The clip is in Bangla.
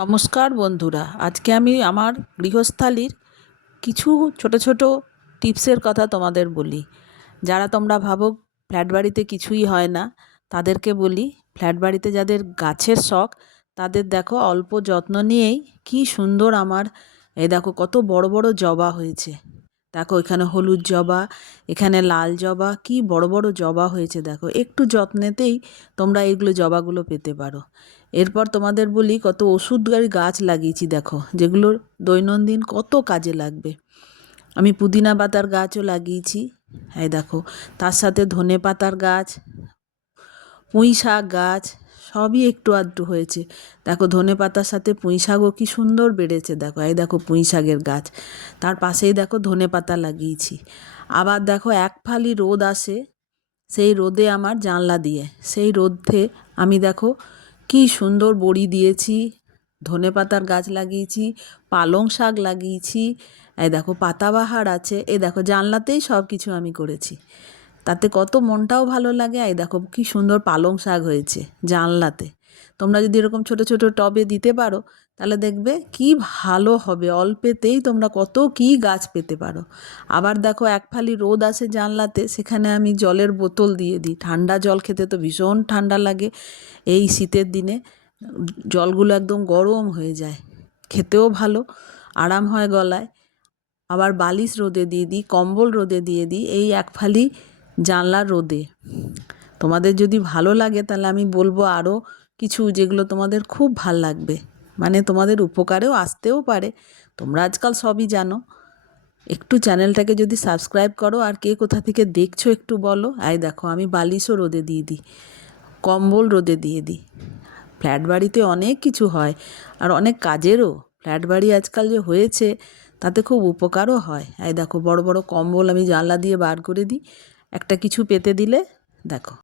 নমস্কার বন্ধুরা, আজকে আমি আমার গৃহস্থালির কিছু ছোট ছোট টিপসের কথা তোমাদের বলি। যারা তোমরা ভাবো ফ্ল্যাট বাড়িতে কিছুই হয় না, তাদেরকে বলি ফ্ল্যাট বাড়িতে যাদের গাছের শখ তাদের দেখো অল্প যত্ন নিয়েই কি সুন্দর আমার এই দেখো কত বড় বড় জবা হয়েছে। দেখো এখানে হলুদ জবা, এখানে লাল জবা, কি বড় বড় জবা হয়েছে। দেখো একটু যত্নেতেই তোমরা এইগুলো জবাগুলো পেতে পারো। এরপর তোমাদের বলি কত ওষুধকারী গাছ লাগিয়েছি দেখো, যেগুলোর দৈনন্দিন কত কাজে লাগবে। আমি পুদিনা পাতার গাছও লাগিয়েছি, এই দেখো। তার সাথে ধনে পাতার গাছ, পুঁই শাক গাছ, সবই একটু আধটু হয়েছে। দেখো ধনে পাতার সাথে পুঁই শাকও কি সুন্দর বেড়েছে। দেখো এই দেখো পুঁই শাকের গাছ, তার পাশেই দেখো ধনে পাতা লাগিয়েছি। আবার দেখো এক ফালি রোদ আসে, সেই রোদে আমার জানলা দিয়ে, সেই রোদে আমি দেখো কি সুন্দর বড়ি দিয়েছি, ধনে পাতার গাছ লাগিয়েছি, পালং শাক লাগিয়েছি। এই দেখো পাতাবাহার আছে, এই দেখো জানলাতেই সব কিছু আমি করেছি। তাতে কত মনটাও ভালো লাগে। এই দেখো কি সুন্দর পালং শাক হয়েছে জানলাতে। তোমরা যদি এরকম ছোট ছোট টবে দিতে পারো তাহলে দেখবে কি ভালো হবে, অল্পেতেই তোমরা কত কি গাছ পেতে পারো। আবার দেখো এক ফালি রোদ আসে জানলাতে, সেখানে আমি জলের বোতল দিয়ে দিই। ঠান্ডা জল খেতে তো ভীষণ ঠান্ডা লাগে এই শীতের দিনে, জলগুলো একদম গরম হয়ে যায়, খেতেও ভালো, আরাম হয় গলায়। আবার বালিশ রোদে দিয়ে দিই, কম্বল রোদে দিয়ে দিই, এই এক ফালি জানলার রোদে। তোমাদের যদি ভালো লাগে তাহলে আমি বলবো আরও কিছু, যেগুলো তোমাদের খুব ভাল লাগবে, মানে তোমাদের উপকারেও আসতেও পারে। তোমরা আজকাল সবই জানো। একটু চ্যানেলটাকে যদি সাবস্ক্রাইব করো, আর কে কোথা থেকে দেখছো একটু বলো। এই দেখো আমি বালিশও রোদে দিয়ে দিই, কম্বল রোদে দিয়ে দিই। ফ্ল্যাট বাড়িতে অনেক কিছু হয়, আর অনেক কাজেরও। ফ্ল্যাট বাড়ি আজকাল যে হয়েছে তাতে খুব উপকারও হয়। এই দেখো বড় বড় কম্বল আমি জানলা দিয়ে বার করে দিই, একটা কিছু পেতে দিলে দেখো